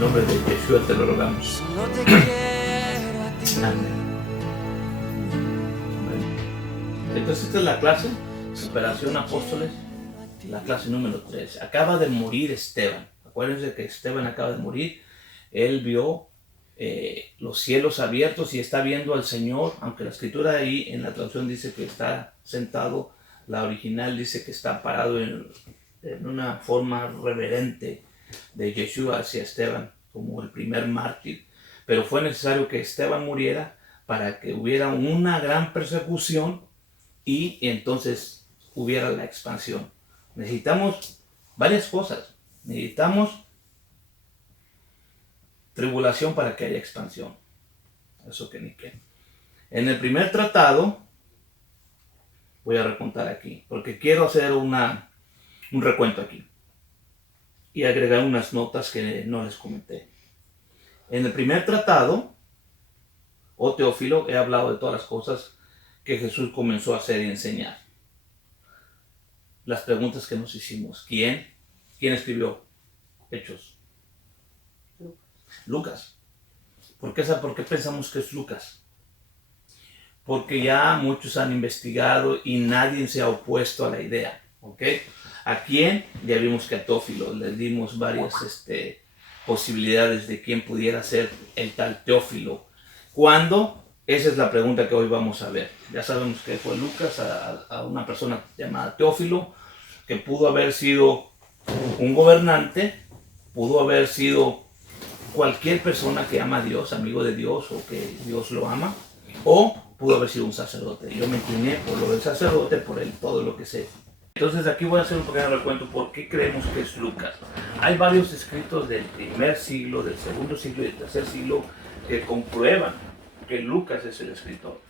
el nombre de Yeshua te lo rogamos. Solo te quiero a ti. Amén. Entonces esta es la clase, Superación Apóstoles, la clase número 3. Acaba de morir Esteban. Acuérdense que Esteban acaba de morir. Él vio los cielos abiertos y está viendo al Señor, aunque la escritura ahí en la traducción dice que está sentado, la original dice que está parado en una forma reverente de Yeshua hacia Esteban, como el primer mártir. Pero fue necesario que Esteban muriera para que hubiera una gran persecución y entonces hubiera la expansión. Necesitamos varias cosas. Necesitamos tribulación para que haya expansión. Eso que ni qué. En el primer tratado, voy a recontar aquí, porque quiero hacer un recuento aquí y agregar unas notas que no les comenté. En el primer tratado, oh Teófilo, he hablado de todas las cosas que Jesús comenzó a hacer y enseñar. Las preguntas que nos hicimos. ¿Quién escribió Hechos? Lucas. ¿Por qué pensamos que es Lucas? Porque ya muchos han investigado y nadie se ha opuesto a la idea. ¿Ok? ¿A quién? Ya vimos que a Teófilo le dimos varias posibilidades de quién pudiera ser el tal Teófilo. ¿Cuándo? Esa es la pregunta que hoy vamos a ver. Ya sabemos que fue Lucas a una persona llamada Teófilo, que pudo haber sido un gobernante, pudo haber sido cualquier persona que ama a Dios, amigo de Dios o que Dios lo ama, o pudo haber sido un sacerdote. Yo me incliné por lo del sacerdote, por todo lo que sé. Entonces aquí voy a hacer un pequeño recuento por qué creemos que es Lucas. Hay varios escritos del primer siglo, del segundo siglo y del tercer siglo que comprueban que Lucas es el escritor.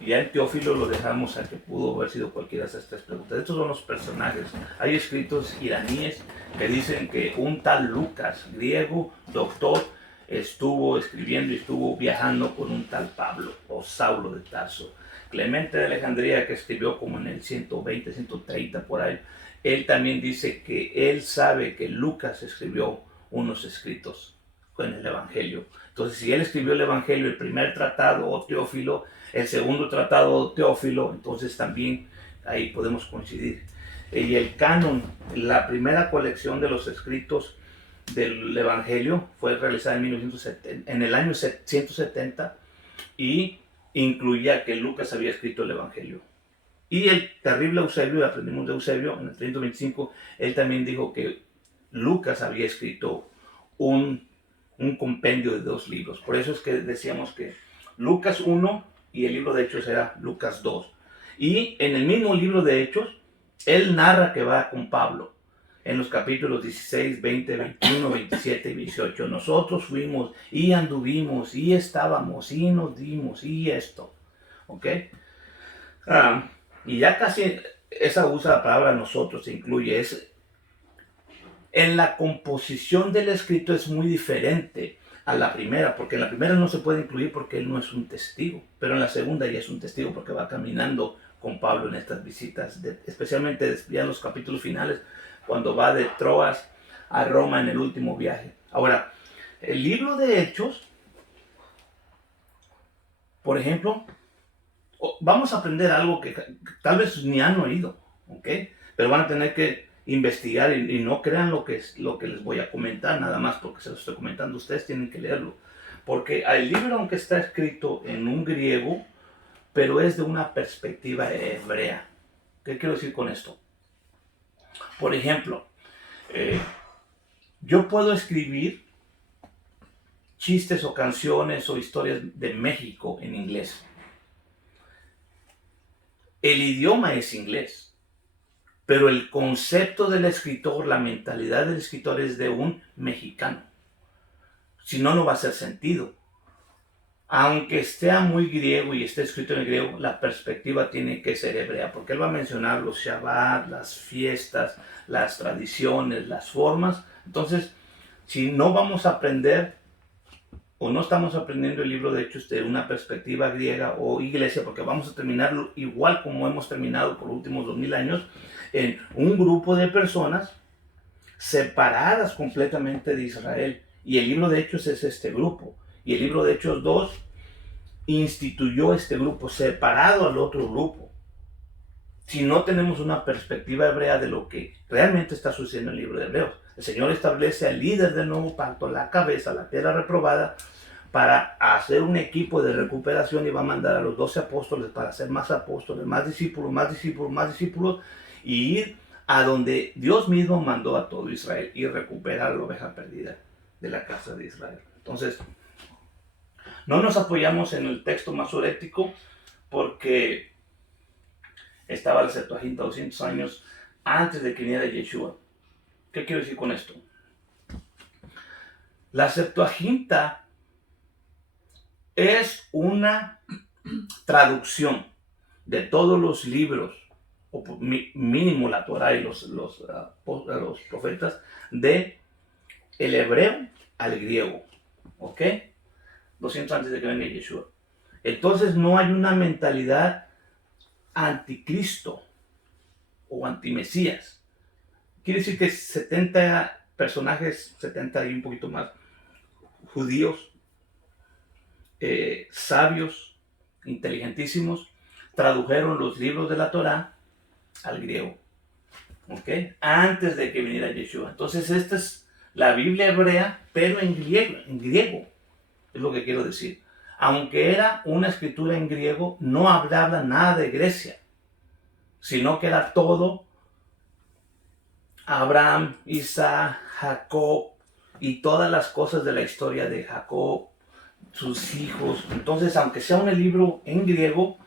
Y ya en Teófilo lo dejamos a que pudo haber sido cualquiera de estas tres preguntas. Estos son los personajes. Hay escritos iraníes que dicen que un tal Lucas, griego, doctor, estuvo escribiendo y estuvo viajando con un tal Pablo o Saulo de Tarso. Clemente de Alejandría, que escribió como en el 120, 130 por ahí, él también dice que él sabe que Lucas escribió unos escritos en el Evangelio. Entonces, si él escribió el Evangelio, el primer tratado, o Teófilo, el segundo tratado, Teófilo, entonces también ahí podemos coincidir. Y el canon, la primera colección de los escritos del Evangelio fue realizada en el año 170 y incluía que Lucas había escrito el Evangelio. Y el terrible Eusebio, aprendimos de Eusebio en el 325, él también dijo que Lucas había escrito un compendio de 2 libros. Por eso es que decíamos que Lucas 1 y el libro de Hechos era Lucas 2. Y en el mismo libro de Hechos, él narra que va con Pablo en los capítulos 16, 20, 21, 27 y 18. Nosotros fuimos y anduvimos y estábamos y nos dimos y esto. ¿Ok? Y ya casi esa usa la palabra nosotros, se incluye. En la composición del escrito es muy diferente a la primera, porque en la primera no se puede incluir porque él no es un testigo, pero en la segunda ya es un testigo porque va caminando con Pablo en estas visitas, especialmente ya en los capítulos finales, cuando va de Troas a Roma en el último viaje. Ahora, el libro de Hechos, por ejemplo, vamos a aprender algo que tal vez ni han oído, ¿ok? Pero van a tener que investigar y no crean lo que les voy a comentar, nada más porque se lo estoy comentando, ustedes tienen que leerlo. Porque el libro, aunque está escrito en un griego, pero es de una perspectiva hebrea. ¿Qué quiero decir con esto? Por ejemplo, yo puedo escribir chistes o canciones o historias de México en inglés. El idioma es inglés. Pero el concepto del escritor, la mentalidad del escritor es de un mexicano. Si no, no va a hacer sentido. Aunque esté muy griego y esté escrito en griego, la perspectiva tiene que ser hebrea, porque él va a mencionar los Shabbat, las fiestas, las tradiciones, las formas. Entonces, si no vamos a aprender o no estamos aprendiendo el libro de Hechos de una perspectiva griega o iglesia, porque vamos a terminarlo igual como hemos terminado por los últimos 2000 años, en un grupo de personas separadas completamente de Israel Y el libro de Hechos es este grupo. Y el libro de Hechos 2 instituyó este grupo separado al otro grupo. Si no tenemos una perspectiva hebrea de lo que realmente está sucediendo en el libro de Hebreos, el Señor establece al líder del nuevo pacto, la cabeza, la piedra reprobada, para hacer un equipo de recuperación, y va a mandar a los 12 apóstoles para hacer más apóstoles, más discípulos, más discípulos, más discípulos, y ir a donde Dios mismo mandó a todo Israel y recuperar la oveja perdida de la casa de Israel. Entonces, no nos apoyamos en el texto masorético porque estaba la Septuaginta 200 años antes de que viniera Yeshua. ¿Qué quiero decir con esto? La Septuaginta es una traducción de todos los libros, o mínimo la Torah y los profetas, de el hebreo al griego. ¿Ok? 200 antes de que venga Yeshua. Entonces no hay una mentalidad anticristo o antimesías. Quiere decir que 70 personajes, 70 y un poquito más, judíos, sabios, inteligentísimos, tradujeron los libros de la Torá al griego, ¿ok? Antes de que viniera Yeshua. Entonces esta es la Biblia hebrea, pero en griego, es lo que quiero decir. Aunque era una escritura en griego, no hablaba nada de Grecia, sino que era todo Abraham, Isaac, Jacob y todas las cosas de la historia de Jacob, sus hijos. Entonces, aunque sea un libro en griego,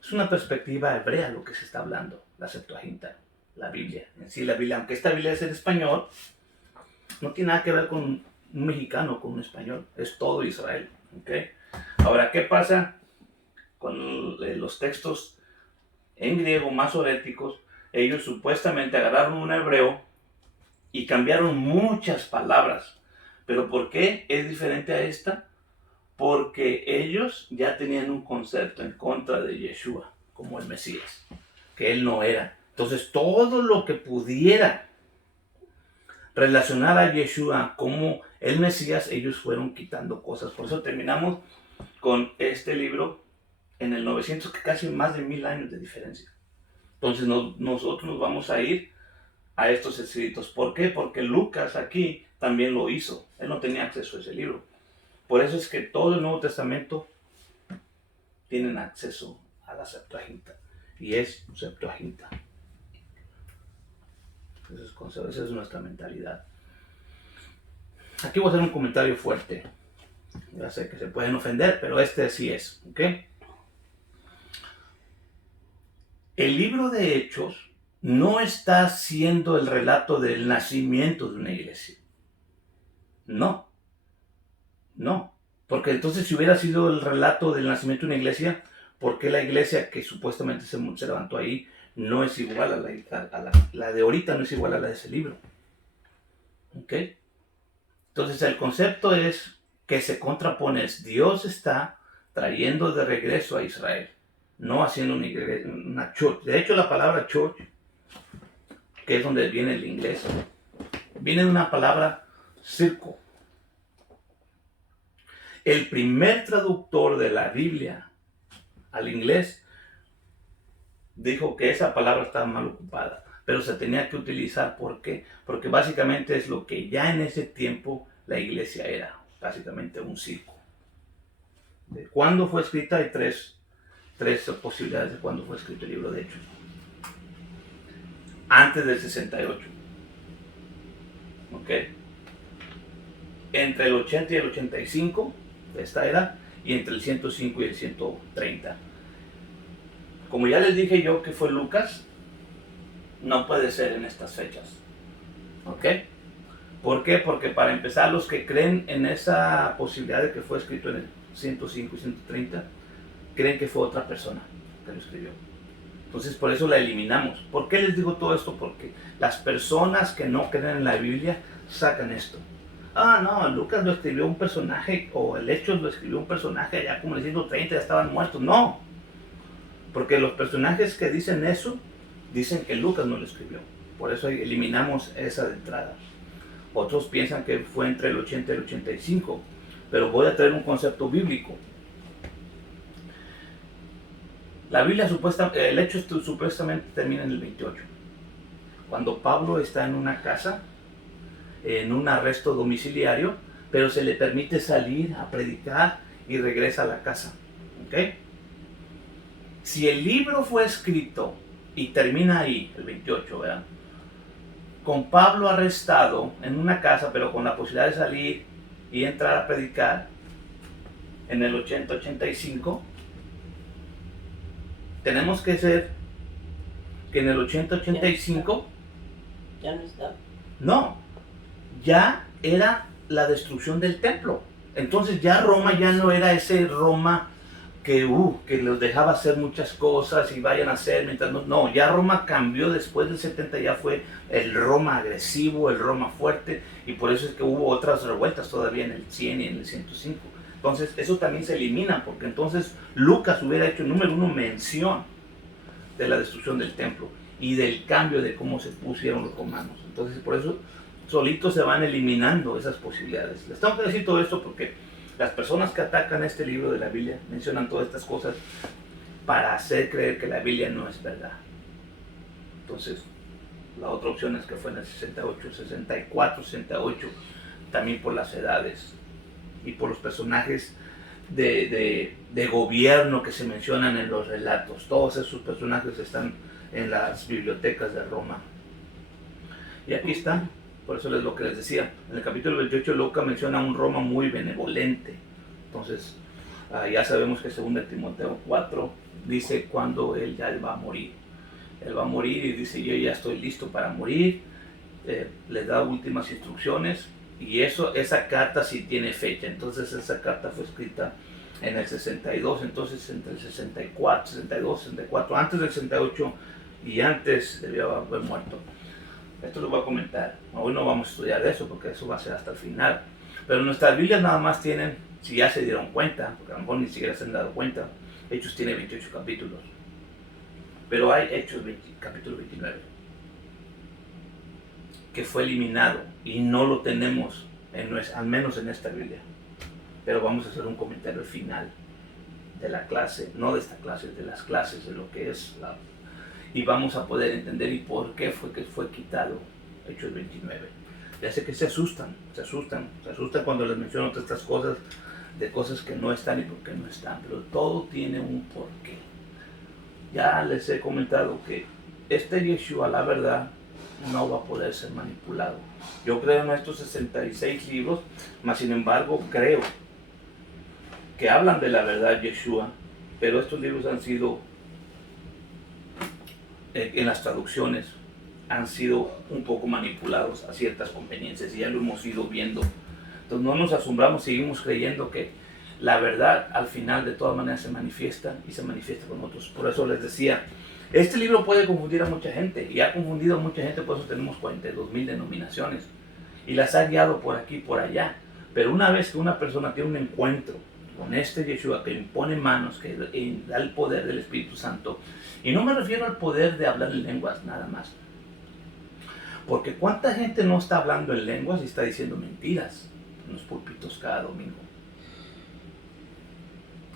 es una perspectiva hebrea lo que se está hablando, la Septuaginta, la Biblia. En sí, la Biblia, aunque esta Biblia es en español, no tiene nada que ver con un mexicano, con un español, es todo Israel. ¿Okay? Ahora, ¿qué pasa con los textos en griego masoréticos? Ellos supuestamente agarraron un hebreo y cambiaron muchas palabras. ¿Pero por qué es diferente a esta? Porque ellos ya tenían un concepto en contra de Yeshua como el Mesías, que él no era. Entonces todo lo que pudiera relacionar a Yeshua como el Mesías, ellos fueron quitando cosas. Por eso terminamos con este libro en el 900, que casi más de 1000 años de diferencia. Entonces nosotros nos vamos a ir a estos escritos. ¿Por qué? Porque Lucas aquí también lo hizo. Él no tenía acceso a ese libro. Por eso es que todo el Nuevo Testamento tienen acceso a la Septuaginta. Y es Septuaginta. Esa es nuestra mentalidad. Aquí voy a hacer un comentario fuerte. Ya sé que se pueden ofender, pero este sí es. ¿Ok? El libro de Hechos no está siendo el relato del nacimiento de una iglesia. No. Porque entonces, si hubiera sido el relato del nacimiento de una iglesia, ¿por qué la iglesia que supuestamente se levantó ahí no es igual a la de ahorita, no es igual a la de ese libro? ¿Ok? Entonces el concepto es que se contrapone. Dios está trayendo de regreso a Israel, no haciendo una church. De hecho, la palabra church, que es donde viene el inglés, viene de una palabra circo. El primer traductor de la Biblia al inglés dijo que esa palabra estaba mal ocupada, pero se tenía que utilizar. ¿Por qué? Porque básicamente es lo que ya en ese tiempo la iglesia era, básicamente un circo. ¿De cuándo fue escrita? Hay tres posibilidades de cuándo fue escrito el libro de Hechos. Antes del 68. ¿Ok? Entre el 80 y el 85, de esta era, y entre el 105 y el 130. Como ya les dije yo que fue Lucas, no puede ser en estas fechas. ¿Ok? ¿Por qué? Porque para empezar, los que creen en esa posibilidad de que fue escrito en el 105 y 130, creen que fue otra persona que lo escribió. Entonces por eso la eliminamos. ¿Por qué les digo todo esto? Porque las personas que no creen en la Biblia sacan esto. Ah, no, Lucas lo escribió un personaje, o el Hechos lo escribió un personaje allá como en el 130, ya estaban muertos. No, porque los personajes que dicen eso, dicen que Lucas no lo escribió. Por eso eliminamos esa de entrada. Otros piensan que fue entre el 80 y el 85, pero voy a traer un concepto bíblico. La Biblia el hecho supuestamente termina en el 28, cuando Pablo está en una casa, en un arresto domiciliario, pero se le permite salir a predicar y regresa a la casa. ¿Okay? Si el libro fue escrito y termina ahí, el 28, ¿verdad?, con Pablo arrestado en una casa, pero con la posibilidad de salir y entrar a predicar en el 80-85, tenemos que ser que en el 80-85 Ya no está. no, ya era la destrucción del templo. Entonces ya Roma ya no era ese Roma que los dejaba hacer muchas cosas y vayan a hacer mientras no, ya Roma cambió después del 70, ya fue el Roma agresivo, el Roma fuerte, y por eso es que hubo otras revueltas todavía en el 100 y en el 105. Entonces eso también se elimina, porque entonces Lucas hubiera hecho número 1 mención de la destrucción del templo y del cambio de cómo se pusieron los romanos. Entonces por eso solitos se van eliminando esas posibilidades. Les tengo que decir todo esto porque las personas que atacan este libro de la Biblia mencionan todas estas cosas para hacer creer que la Biblia no es verdad. Entonces, la otra opción es que fue en el 68, 64, 68, también por las edades y por los personajes de gobierno que se mencionan en los relatos. Todos esos personajes están en las bibliotecas de Roma. Y aquí están. Por eso es lo que les decía. En el capítulo 28 Lucas menciona un Roma muy benevolente. Entonces, ya sabemos que 2 Timoteo 4 dice cuando él va a morir. Él va a morir y dice, yo ya estoy listo para morir. Les da últimas instrucciones. Y esa carta sí tiene fecha. Entonces esa carta fue escrita en el 62. Entonces entre el 64, 62, 64, antes del 68 y antes debió haber muerto. Esto lo voy a comentar. Hoy no vamos a estudiar de eso porque eso va a ser hasta el final. Pero nuestras Biblias nada más tienen, si ya se dieron cuenta, porque a lo mejor ni siquiera se han dado cuenta, Hechos tiene 28 capítulos. Pero hay Hechos capítulo 29, que fue eliminado y no lo tenemos, al menos en esta Biblia. Pero vamos a hacer un comentario al final de la clase, no de esta clase, de las clases, de lo que es y vamos a poder entender y por qué fue que fue quitado Hechos 29. Ya sé que se asustan cuando les menciono todas estas cosas, de cosas que no están y por qué no están, pero todo tiene un porqué. Ya les he comentado que este Yeshua, la verdad, no va a poder ser manipulado. Yo creo en estos 66 libros, mas sin embargo creo que hablan de la verdad Yeshua, pero estos libros han sido en las traducciones han sido un poco manipulados a ciertas conveniencias y ya lo hemos ido viendo. Entonces no nos asombramos, seguimos creyendo que la verdad al final de todas maneras se manifiesta y se manifiesta con otros. Por eso les decía, este libro puede confundir a mucha gente y ha confundido a mucha gente, por eso tenemos 42,000 denominaciones y las ha guiado por aquí y por allá. Pero una vez que una persona tiene un encuentro con este Yeshua que impone manos, que da el poder del Espíritu Santo, y no me refiero al poder de hablar en lenguas nada más, porque cuánta gente no está hablando en lenguas y está diciendo mentiras en los púlpitos cada domingo.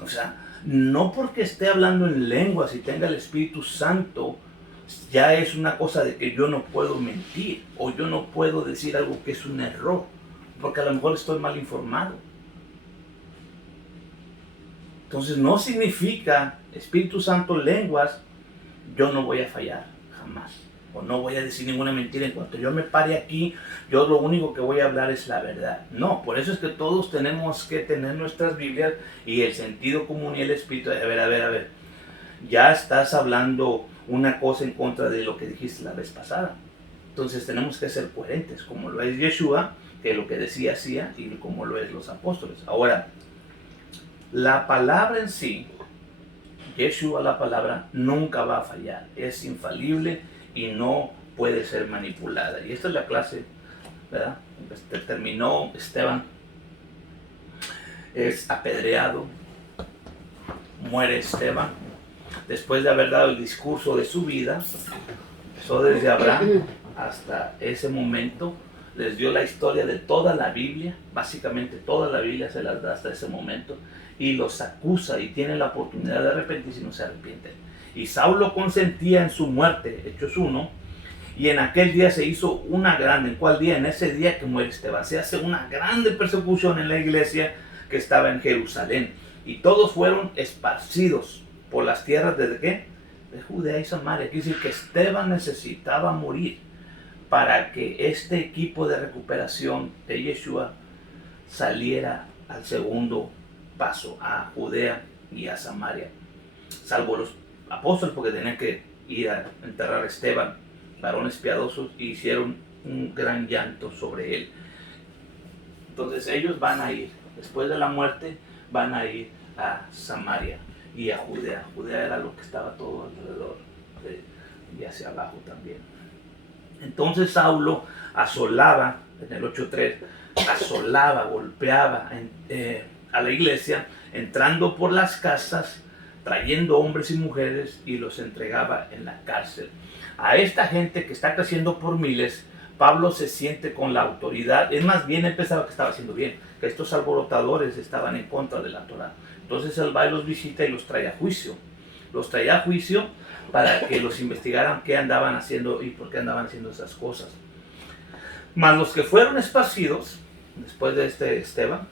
O sea, no porque esté hablando en lenguas y tenga el Espíritu Santo ya es una cosa de que yo no puedo mentir o yo no puedo decir algo que es un error, porque a lo mejor estoy mal informado. Entonces no significa Espíritu Santo, lenguas, yo no voy a fallar jamás, o no voy a decir ninguna mentira. En cuanto yo me pare aquí, yo lo único que voy a hablar es la verdad. No, por eso es que todos tenemos que tener nuestras Biblias y el sentido común y el Espíritu de, a ver, ya estás hablando una cosa en contra de lo que dijiste la vez pasada. Entonces tenemos que ser coherentes, como lo es Yeshua, que lo que decía hacía, y como lo es los apóstoles. Ahora, la palabra en sí, Yeshua, la palabra, nunca va a fallar. Es infalible y no puede ser manipulada. Y esta es la clase, ¿verdad? Terminó Esteban, es apedreado, muere Esteban. Después de haber dado el discurso de su vida, empezó desde Abraham hasta ese momento les dio la historia de toda la Biblia, básicamente toda la Biblia se las da hasta ese momento, y los acusa y tienen la oportunidad de arrepentirse y no se arrepienten. Y Saulo consentía en su muerte, Hechos 1, y en aquel día se hizo una grande, ¿en cuál día? En ese día que muere Esteban, se hace una grande persecución en la iglesia que estaba en Jerusalén, y todos fueron esparcidos por las tierras ¿de qué? De Judea y Samaria. Quiere decir que Esteban necesitaba morir para que este equipo de recuperación de Yeshua saliera al segundo paso, a Judea y a Samaria, salvo los apóstoles, porque tenían que ir a enterrar a Esteban, varones piadosos, y hicieron un gran llanto sobre él. Entonces ellos van a ir, después de la muerte, van a ir a Samaria y a Judea. Judea era lo que estaba todo alrededor, y hacia abajo también. Entonces Saulo asolaba, en el 8:3, asolaba, golpeaba a la iglesia, entrando por las casas, trayendo hombres y mujeres, y los entregaba en la cárcel. A esta gente que está creciendo por miles, Pablo se siente con la autoridad. Es más bien, él pensaba que estaba haciendo bien, que estos alborotadores estaban en contra de la Torá. Entonces él va y los visita y los trae a juicio. Los trae a juicio para que los investigaran qué andaban haciendo y por qué andaban haciendo esas cosas. Mas los que fueron esparcidos, después de Esteban,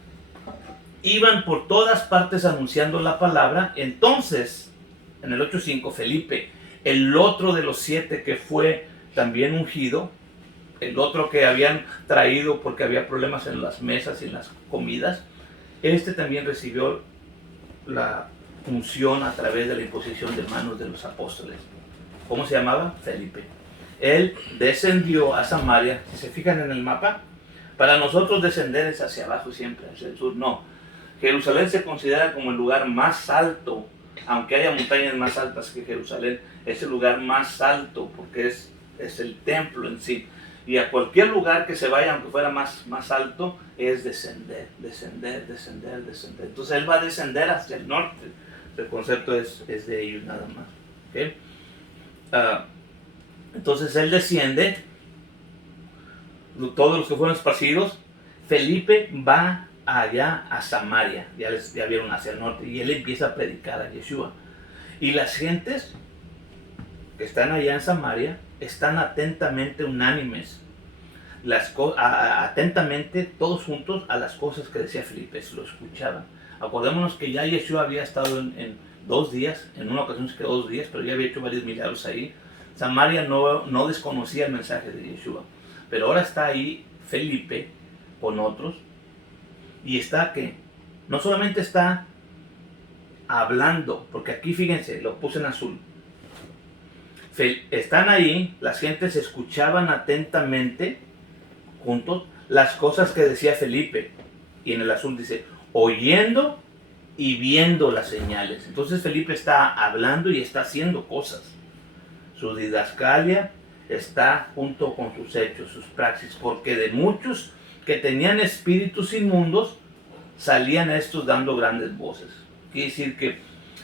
iban por todas partes anunciando la palabra. Entonces, en el 8:5, Felipe, el otro de los 7 que fue también ungido, el otro que habían traído porque había problemas en las mesas y en las comidas, este también recibió la unción a través de la imposición de manos de los apóstoles. ¿Cómo se llamaba? Felipe. Él descendió a Samaria. Si se fijan en el mapa, para nosotros descender es hacia abajo siempre, hacia el sur. No, Jerusalén se considera como el lugar más alto, aunque haya montañas más altas que Jerusalén, es el lugar más alto porque es el templo en sí. Y a cualquier lugar que se vaya, aunque fuera más alto, es descender. Entonces él va a descender hacia el norte. El concepto es de ellos nada más. ¿Okay? Entonces él desciende, todos los que fueron esparcidos. Felipe va allá a Samaria, ya vieron hacia el norte, y él empieza a predicar a Yeshua. Y las gentes que están allá en Samaria están atentamente unánimes, atentamente todos juntos a las cosas que decía Felipe, se lo escuchaban. Acordémonos que ya Yeshua había estado en 2 días, en una ocasión se quedó 2 días, pero ya había hecho varios milagros ahí. Samaria no desconocía el mensaje de Yeshua, pero ahora está ahí Felipe con otros, y está que no solamente está hablando, porque aquí fíjense, lo puse en azul, están ahí, las gentes escuchaban atentamente juntos las cosas que decía Felipe, y en el azul dice oyendo y viendo las señales. Entonces Felipe está hablando y está haciendo cosas. Su didascalia está junto con sus hechos, sus praxis, porque de muchos que tenían espíritus inmundos salían estos dando grandes voces. Quiere decir que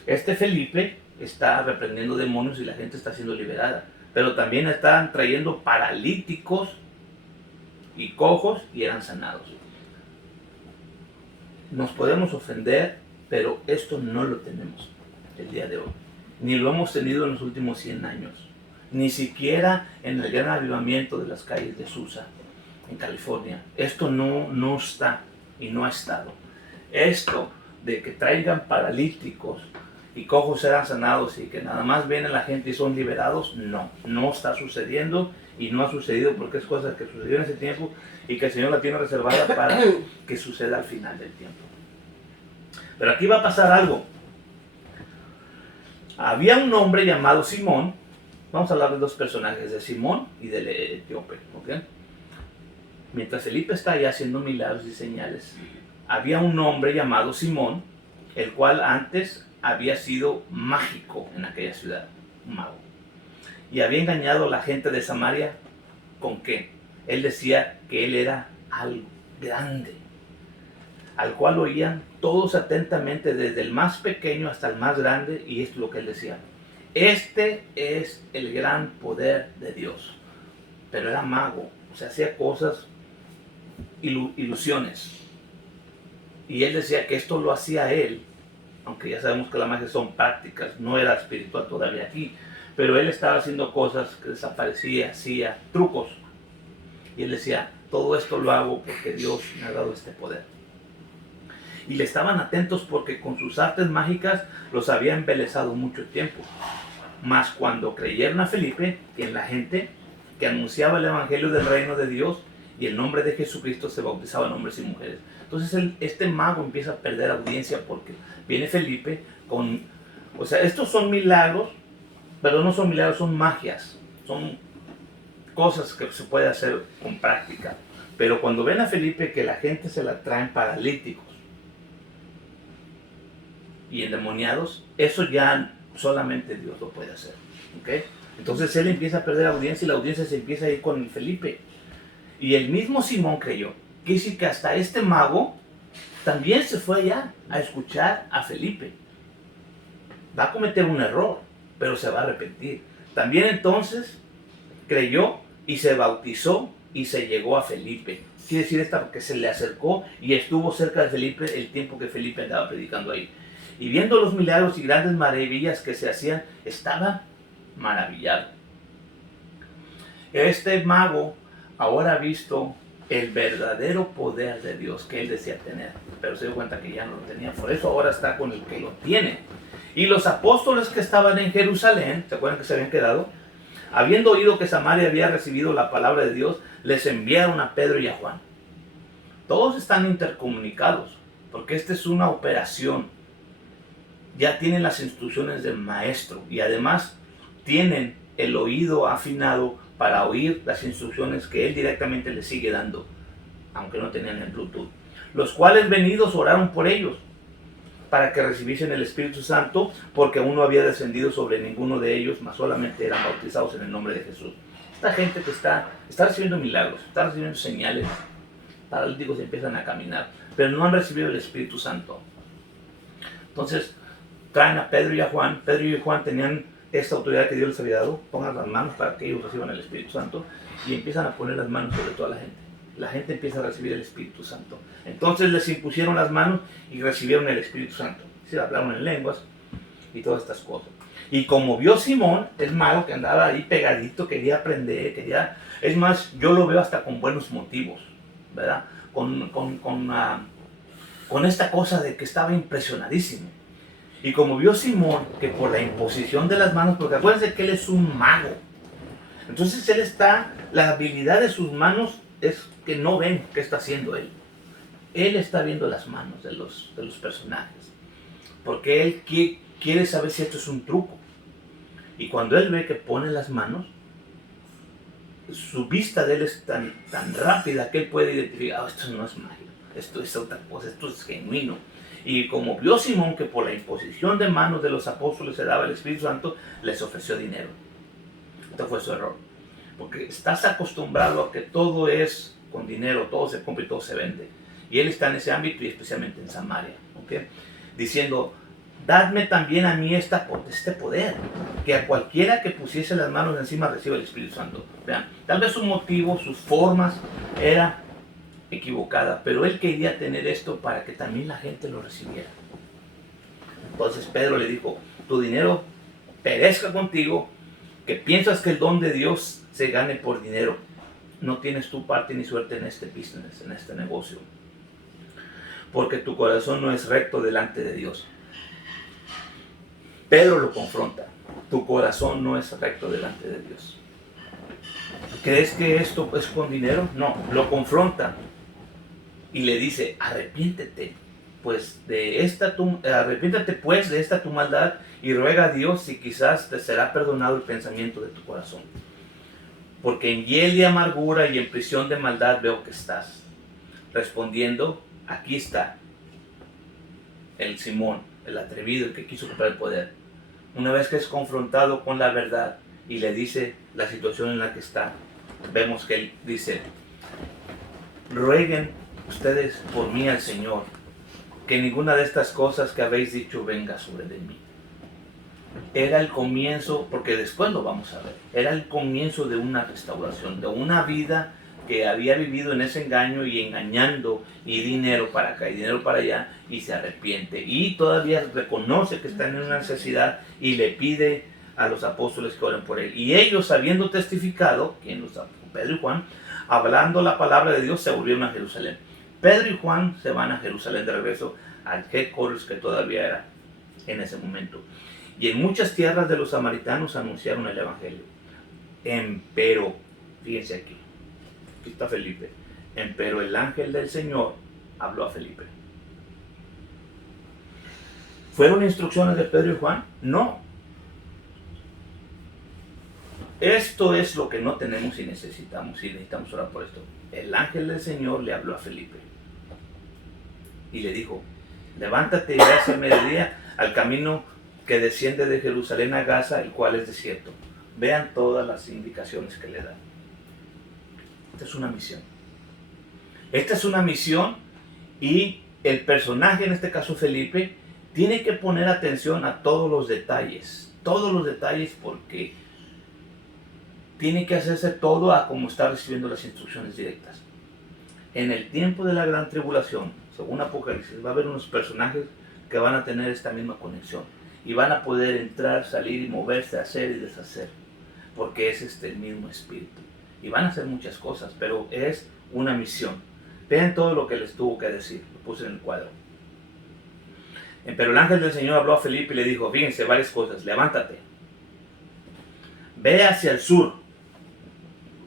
este Felipe está reprendiendo demonios y la gente está siendo liberada, pero también están trayendo paralíticos y cojos y eran sanados. Nos podemos ofender, pero esto no lo tenemos el día de hoy, ni lo hemos tenido en los últimos 100 años, ni siquiera en el gran avivamiento de las calles de Susa, en California. Esto no está y no ha estado. Esto de que traigan paralíticos y cojos serán sanados y que nada más viene la gente y son liberados, no está sucediendo, y no ha sucedido porque es cosa que sucedió en ese tiempo y que el Señor la tiene reservada para que suceda al final del tiempo. Pero aquí va a pasar algo. Había un hombre llamado Simón. Vamos a hablar de 2 personajes, de Simón y del etíope, ¿ok? Mientras Felipe está allá haciendo milagros y señales, había un hombre llamado Simón, el cual antes había sido mágico en aquella ciudad, un mago. Y había engañado a la gente de Samaria. ¿Con qué? Él decía que él era algo grande, al cual oían todos atentamente, desde el más pequeño hasta el más grande, y esto es lo que él decía: este es el gran poder de Dios. Pero era mago, o sea, hacía cosas ilusiones. Y él decía que esto lo hacía él, aunque ya sabemos que la magia son prácticas, no era espiritual todavía aquí, pero él estaba haciendo cosas que desaparecía, hacía trucos. Y él decía, todo esto lo hago porque Dios me ha dado este poder. Y le estaban atentos porque con sus artes mágicas los había embelesado mucho tiempo. Mas cuando creyeron a Felipe y en la gente que anunciaba el evangelio del reino de Dios y el nombre de Jesucristo, se bautizaban hombres y mujeres. Entonces este mago empieza a perder audiencia porque viene Felipe con... O sea, estos son milagros, pero no son milagros, son magias. Son cosas que se puede hacer con práctica. Pero cuando ven a Felipe que la gente se la traen paralíticos y endemoniados, eso ya solamente Dios lo puede hacer. ¿Okay? Entonces él empieza a perder audiencia y la audiencia se empieza a ir con Felipe. Y el mismo Simón creyó. Quiere decir que hasta este mago también se fue allá a escuchar a Felipe. Va a cometer un error, pero se va a arrepentir. También entonces creyó y se bautizó y se llegó a Felipe. Quiere decir esta porque se le acercó y estuvo cerca de Felipe el tiempo que Felipe andaba predicando ahí. Y viendo los milagros y grandes maravillas que se hacían, estaba maravillado. Este mago ahora ha visto el verdadero poder de Dios que él decía tener, pero se dio cuenta que ya no lo tenía. Por eso ahora está con el que lo tiene. Y los apóstoles que estaban en Jerusalén, ¿se acuerdan que se habían quedado? Habiendo oído que Samaria había recibido la palabra de Dios, les enviaron a Pedro y a Juan. Todos están intercomunicados, porque esta es una operación. Ya tienen las instrucciones del maestro y además tienen el oído afinado para oír las instrucciones que él directamente les sigue dando, aunque no tenían el Bluetooth. Los cuales venidos oraron por ellos, para que recibiesen el Espíritu Santo, porque aún no había descendido sobre ninguno de ellos, mas solamente eran bautizados en el nombre de Jesús. Esta gente que está recibiendo milagros, está recibiendo señales, paralíticos empiezan a caminar, pero no han recibido el Espíritu Santo. Entonces, traen a Pedro y a Juan. Pedro y Juan tenían esta autoridad que Dios les había dado, pongan las manos para que ellos reciban el Espíritu Santo, y empiezan a poner las manos sobre toda la gente. La gente empieza a recibir el Espíritu Santo. Entonces les impusieron las manos y recibieron el Espíritu Santo. Se hablaron en lenguas y todas estas cosas. Y como vio Simón, el mago que andaba ahí pegadito, quería aprender, es más, yo lo veo hasta con buenos motivos, ¿verdad? Con esta cosa de que estaba impresionadísimo. Y como vio Simón que por la imposición de las manos, porque acuérdense que él es un mago, entonces la habilidad de sus manos es que no ven qué está haciendo él. Él está viendo las manos de los personajes, porque él quiere saber si esto es un truco. Y cuando él ve que pone las manos, su vista de él es tan rápida que él puede identificar, esto no es magia, esto es otra cosa, esto es genuino. Y como vio Simón que por la imposición de manos de los apóstoles se daba el Espíritu Santo, les ofreció dinero. Este fue su error. Porque estás acostumbrado a que todo es con dinero, todo se compra y todo se vende. Y él está en ese ámbito y especialmente en Samaria. ¿Okay? Diciendo, dadme también a mí este poder, que a cualquiera que pusiese las manos encima reciba el Espíritu Santo. Vean, tal vez su motivo, sus formas era equivocada, pero él quería tener esto para que también la gente lo recibiera. Entonces Pedro le dijo, tu dinero perezca contigo, que piensas que el don de Dios se gane por dinero. No tienes tu parte ni suerte en este business, en este negocio, porque tu corazón no es recto delante de Dios. Pedro lo confronta, tu corazón no es recto delante de Dios. ¿Crees que esto es con dinero? No, lo confronta y le dice, arrepiéntete pues de esta tu maldad y ruega a Dios si quizás te será perdonado el pensamiento de tu corazón. Porque en hiel de amargura y en prisión de maldad veo que estás. Respondiendo, aquí está el Simón, el atrevido, el que quiso comprar el poder. Una vez que es confrontado con la verdad y le dice la situación en la que está, vemos que él dice, rueguen ustedes por mí al Señor, que ninguna de estas cosas que habéis dicho venga sobre de mí. Era el comienzo, porque después lo vamos a ver, era el comienzo de una restauración, de una vida que había vivido en ese engaño y engañando, y dinero para acá y dinero para allá, y se arrepiente. Y todavía reconoce que está en una necesidad y le pide a los apóstoles que oren por él. Y ellos, habiendo testificado, Pedro y Juan, hablando la palabra de Dios, se volvieron a Jerusalén. Pedro y Juan se van a Jerusalén de regreso al headquarters que todavía era en ese momento. Y en muchas tierras de los samaritanos anunciaron el evangelio. Empero, fíjense aquí está Felipe. Empero el ángel del Señor habló a Felipe. ¿Fueron instrucciones de Pedro y Juan? No. Esto es lo que no tenemos y necesitamos orar por esto. El ángel del Señor le habló a Felipe y le dijo: levántate y ve hacia el mediodía al camino que desciende de Jerusalén a Gaza, el cual es desierto. Vean todas las indicaciones que le dan. Esta es una misión. Esta es una misión, y el personaje, en este caso Felipe, tiene que poner atención a todos los detalles, porque tiene que hacerse todo a como está recibiendo las instrucciones directas. En el tiempo de la gran tribulación, según Apocalipsis, va a haber unos personajes que van a tener esta misma conexión y van a poder entrar, salir y moverse, hacer y deshacer, porque es el mismo espíritu. Y van a hacer muchas cosas, pero es una misión. Vean todo lo que les tuvo que decir, lo puse en el cuadro. Pero el ángel del Señor habló a Felipe y le dijo: fíjense, varias cosas. Levántate, ve hacia el sur.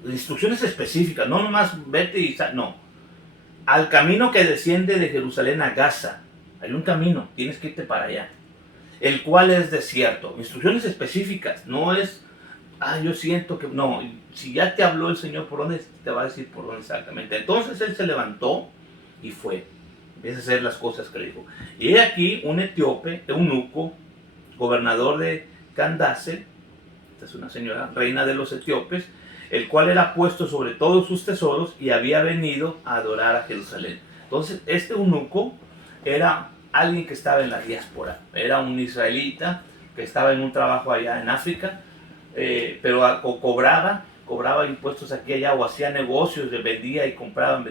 Instrucciones específicas, no nomás vete y no. Al camino que desciende de Jerusalén a Gaza. Hay un camino, tienes que irte para allá, el cual es desierto. Instrucciones específicas, no es yo siento que no. Si ya te habló el Señor por dónde, te va a decir por dónde exactamente. Entonces él se levantó y fue. Empieza a hacer las cosas que le dijo. Y he aquí un etíope, eunuco, gobernador de Candace, esta es una señora, reina de los etíopes, el cual era puesto sobre todos sus tesoros y había venido a adorar a Jerusalén. Entonces este eunuco era alguien que estaba en la diáspora, era un israelita que estaba en un trabajo allá en África, pero cobraba impuestos aquí y allá, o hacía negocios, vendían y compraban,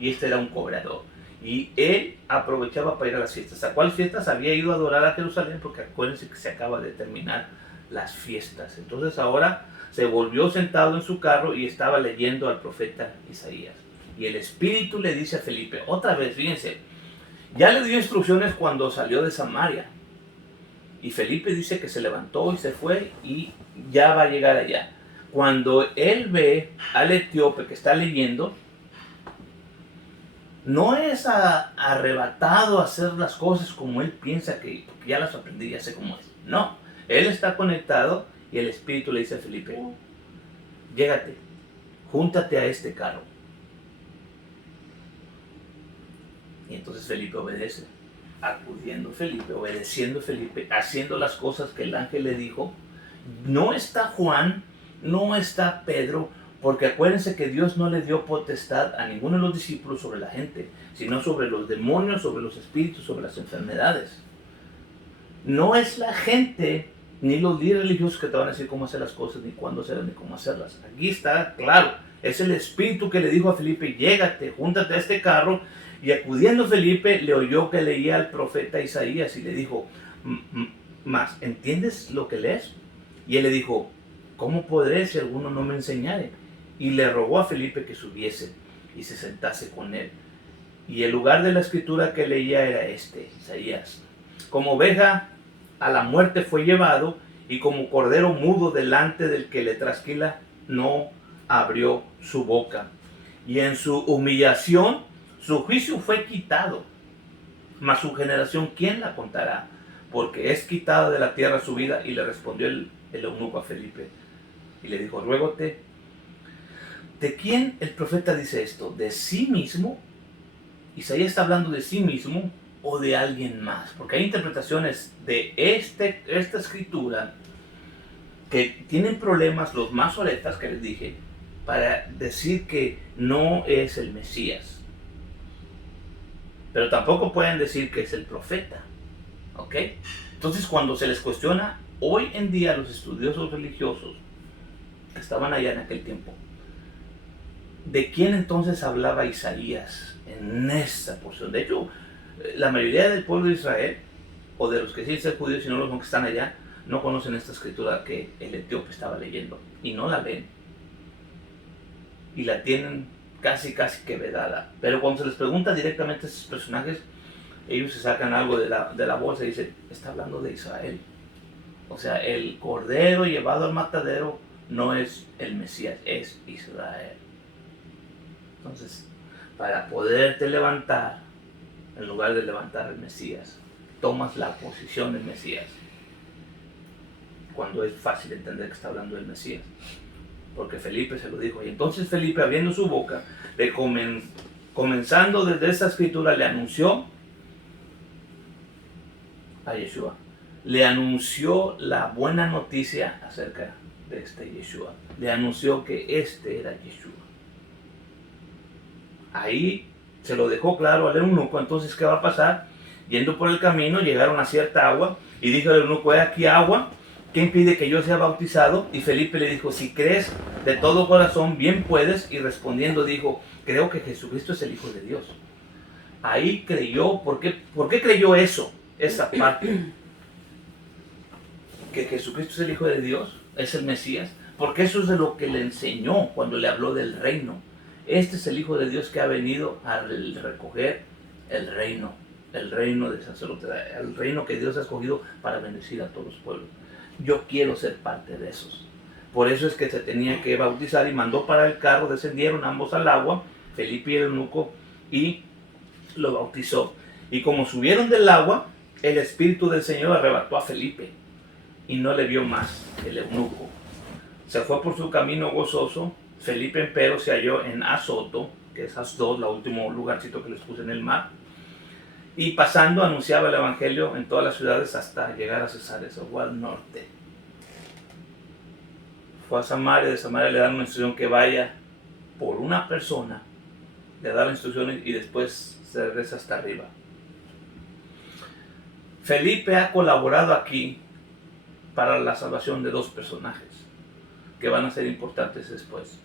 y este era un cobrador. Y él aprovechaba para ir a las fiestas. ¿A cuáles fiestas? Había ido a adorar a Jerusalén, porque acuérdense que se acaba de terminar las fiestas. Entonces ahora se volvió sentado en su carro y estaba leyendo al profeta Isaías. Y el Espíritu le dice a Felipe, otra vez, fíjense, ya le dio instrucciones cuando salió de Samaria. Y Felipe dice que se levantó y se fue y ya va a llegar allá. Cuando él ve al etíope que está leyendo, no es arrebatado a hacer las cosas como él piensa que ya las aprendí, ya sé cómo es. No, él está conectado y el Espíritu le dice a Felipe, llégate, júntate a este carro. Y entonces Felipe obedece, acudiendo Felipe, obedeciendo Felipe, haciendo las cosas que el ángel le dijo. No está Juan, no está Pedro, porque acuérdense que Dios no le dio potestad a ninguno de los discípulos sobre la gente, sino sobre los demonios, sobre los espíritus, sobre las enfermedades. No es la gente ni los líderes religiosos que te van a decir cómo hacer las cosas, ni cuándo hacerlas, ni cómo hacerlas. Aquí está claro, es el Espíritu que le dijo a Felipe, llégate, júntate a este carro. Y acudiendo Felipe, le oyó que leía al profeta Isaías y le dijo, más, ¿entiendes lo que lees? Y él le dijo, ¿cómo podré si alguno no me enseñare? Y le rogó a Felipe que subiese y se sentase con él. Y el lugar de la escritura que leía era Isaías. Como oveja a la muerte fue llevado, y como cordero mudo delante del que le trasquila, no abrió su boca. Y en su humillación, su juicio fue quitado. Mas su generación, ¿quién la contará? Porque es quitada de la tierra su vida. Y le respondió el eunuco a Felipe y le dijo, ruégote. ¿De quién el profeta dice esto? ¿De sí mismo? Isaías está hablando de sí mismo o de alguien más, porque hay interpretaciones de esta escritura que tienen problemas, los masoretas que les dije, para decir que no es el Mesías, pero tampoco pueden decir que es el profeta, ¿ok? Entonces cuando se les cuestiona, hoy en día los estudiosos religiosos que estaban allá en aquel tiempo ¿de quién entonces hablaba Isaías en esta porción? De hecho, la mayoría del pueblo de Israel, o de los que sí son judíos y no los que están allá, no conocen esta escritura que el etíope estaba leyendo y no la leen. Y la tienen casi que vedada. Pero cuando se les pregunta directamente a estos personajes, ellos se sacan algo de la bolsa y dicen, está hablando de Israel. O sea, el cordero llevado al matadero no es el Mesías, es Israel. Entonces, para poderte levantar, en lugar de levantar el Mesías, tomas la posición del Mesías. Cuando es fácil entender que está hablando del Mesías. Porque Felipe se lo dijo. Y entonces Felipe, abriendo su boca, comenzando desde esa escritura, le anunció a Yeshua. Le anunció la buena noticia acerca de este Yeshua. Le anunció que este era Yeshua. Ahí se lo dejó claro al eunuco. Entonces, ¿qué va a pasar? Yendo por el camino, llegaron a cierta agua y dijo el eunuco, he aquí agua, ¿qué impide que yo sea bautizado? Y Felipe le dijo, si crees de todo corazón, bien puedes. Y respondiendo dijo, creo que Jesucristo es el Hijo de Dios. Ahí creyó. ¿Por qué creyó eso? Esa parte. Que Jesucristo es el Hijo de Dios, es el Mesías. Porque eso es de lo que le enseñó cuando le habló del reino. Este es el Hijo de Dios que ha venido a recoger el reino de sacerdote, el reino que Dios ha escogido para bendecir a todos los pueblos. Yo quiero ser parte de esos. Por eso es que se tenía que bautizar y mandó para el carro, descendieron ambos al agua, Felipe y el eunuco, y lo bautizó. Y como subieron del agua, el Espíritu del Señor arrebató a Felipe y no le vio más el eunuco. Se fue por su camino gozoso. Felipe, empero, se halló en Azoto, que es Asdod, el último lugarcito que les puse en el mar. Y pasando anunciaba el evangelio en todas las ciudades hasta llegar a Cesarea, eso fue al norte. Fue a Samaria, de Samaria le dan una instrucción que vaya por una persona, le da las instrucciones y después se regresa hasta arriba. Felipe ha colaborado aquí para la salvación de dos personajes que van a ser importantes después.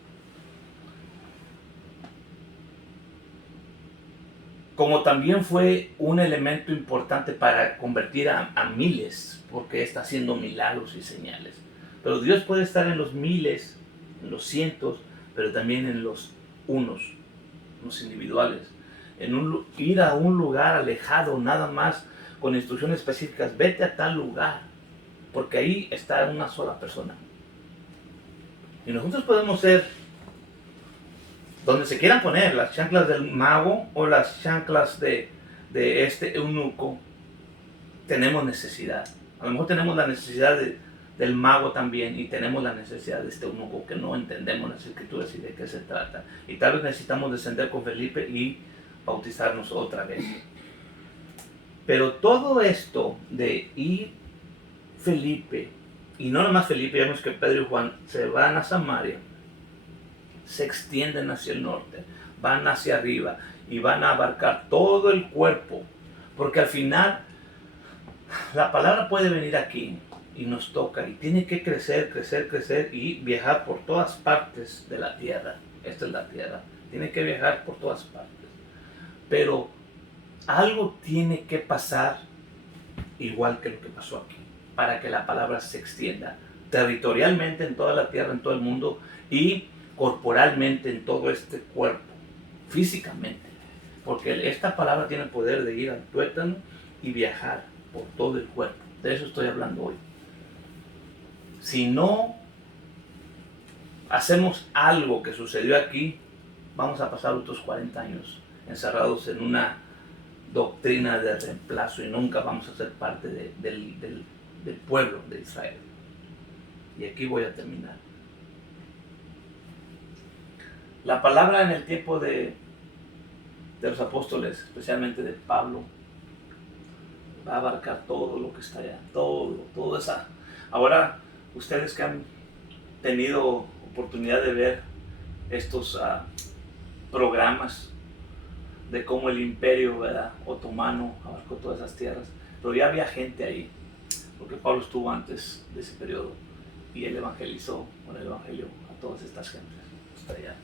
Como también fue un elemento importante para convertir a miles, porque está haciendo milagros y señales. Pero Dios puede estar en los miles, en los cientos, pero también en los unos, los individuales. Ir a un lugar alejado, nada más, con instrucciones específicas, vete a tal lugar, porque ahí está una sola persona. Y nosotros podemos ser donde se quieran poner, las chanclas del mago o las chanclas de este eunuco. Tenemos necesidad. A lo mejor tenemos la necesidad del mago también, y tenemos la necesidad de este eunuco que no entendemos las escrituras y de qué se trata. Y tal vez necesitamos descender con Felipe y bautizarnos otra vez. Pero todo esto de ir Felipe, y no nomás Felipe, vemos que Pedro y Juan se van a Samaria, se extienden hacia el norte, van hacia arriba y van a abarcar todo el cuerpo, porque al final la palabra puede venir aquí y nos toca y tiene que crecer y viajar por todas partes de la tierra. Esta es la tierra, tiene que viajar por todas partes, pero algo tiene que pasar igual que lo que pasó aquí, para que la palabra se extienda territorialmente en toda la tierra, en todo el mundo, y corporalmente en todo este cuerpo, físicamente, porque esta palabra tiene el poder de ir al tuétano y viajar por todo el cuerpo. De eso estoy hablando hoy. Si no hacemos algo que sucedió aquí, vamos a pasar otros 40 años encerrados en una doctrina de reemplazo y nunca vamos a ser parte del pueblo de Israel. Y aquí voy a terminar. La palabra en el tiempo de los apóstoles, especialmente de Pablo, va a abarcar todo lo que está allá, todo esa. Ahora, ustedes que han tenido oportunidad de ver estos programas de cómo el imperio, ¿verdad?, otomano abarcó todas esas tierras, pero ya había gente ahí, porque Pablo estuvo antes de ese periodo y él evangelizó con el evangelio a todas estas gentes hasta allá.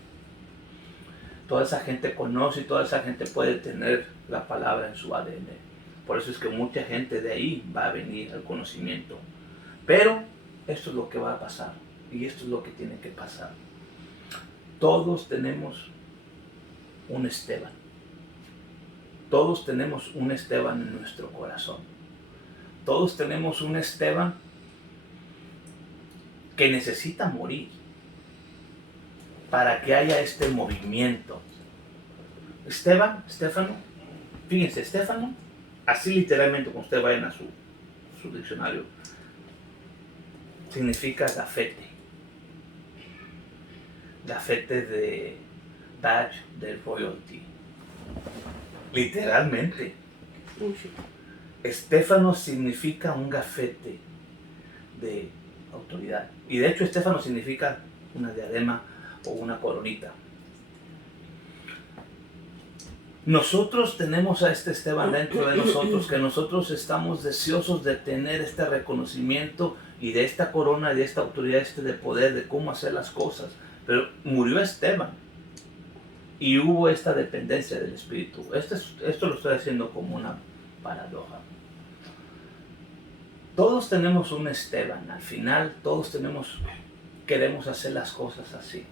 toda esa gente conoce y toda esa gente puede tener la palabra en su ADN. Por eso es que mucha gente de ahí va a venir al conocimiento. Pero esto es lo que va a pasar y esto es lo que tiene que pasar. Todos tenemos un Esteban. Todos tenemos un Esteban en nuestro corazón. Todos tenemos un Esteban que necesita morir para que haya este movimiento. Estéfano, fíjense, Estéfano, así literalmente cuando ustedes vayan a su diccionario, significa gafete. Gafete de badge de royalty. Literalmente. Estéfano significa un gafete de autoridad. Y de hecho Estéfano significa una diadema o una coronita. Nosotros tenemos a este Esteban dentro de nosotros, que nosotros estamos deseosos de tener este reconocimiento y de esta corona, de esta autoridad, de poder, de cómo hacer las cosas. Pero murió Esteban y hubo esta dependencia del Espíritu. Esto lo estoy haciendo como una paradoja. Todos tenemos un Esteban, al final todos queremos hacer las cosas así.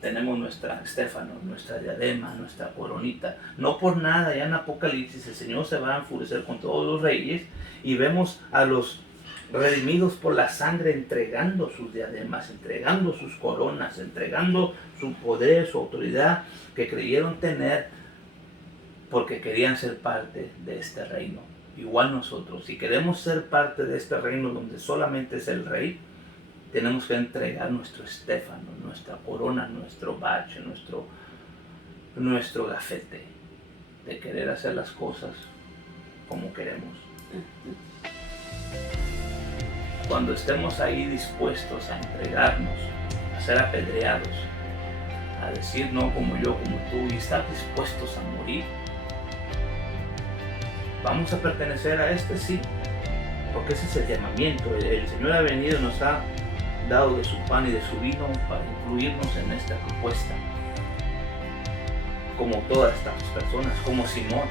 Tenemos nuestra Estéfano, nuestra diadema, nuestra coronita. No por nada, ya en Apocalipsis el Señor se va a enfurecer con todos los reyes y vemos a los redimidos por la sangre entregando sus diademas, entregando sus coronas, entregando su poder, su autoridad que creyeron tener porque querían ser parte de este reino. Igual nosotros, si queremos ser parte de este reino donde solamente es el rey, tenemos que entregar nuestro Estéfano, nuestra corona, nuestro badge, nuestro gafete de querer hacer las cosas como queremos. Cuando estemos ahí dispuestos a entregarnos, a ser apedreados, a decir no como yo, como tú, y estar dispuestos a morir, vamos a pertenecer a este, sí, porque ese es el llamamiento. El Señor ha venido y nos ha dado de su pan y de su vino para incluirnos en esta propuesta, como todas estas personas, como Simón.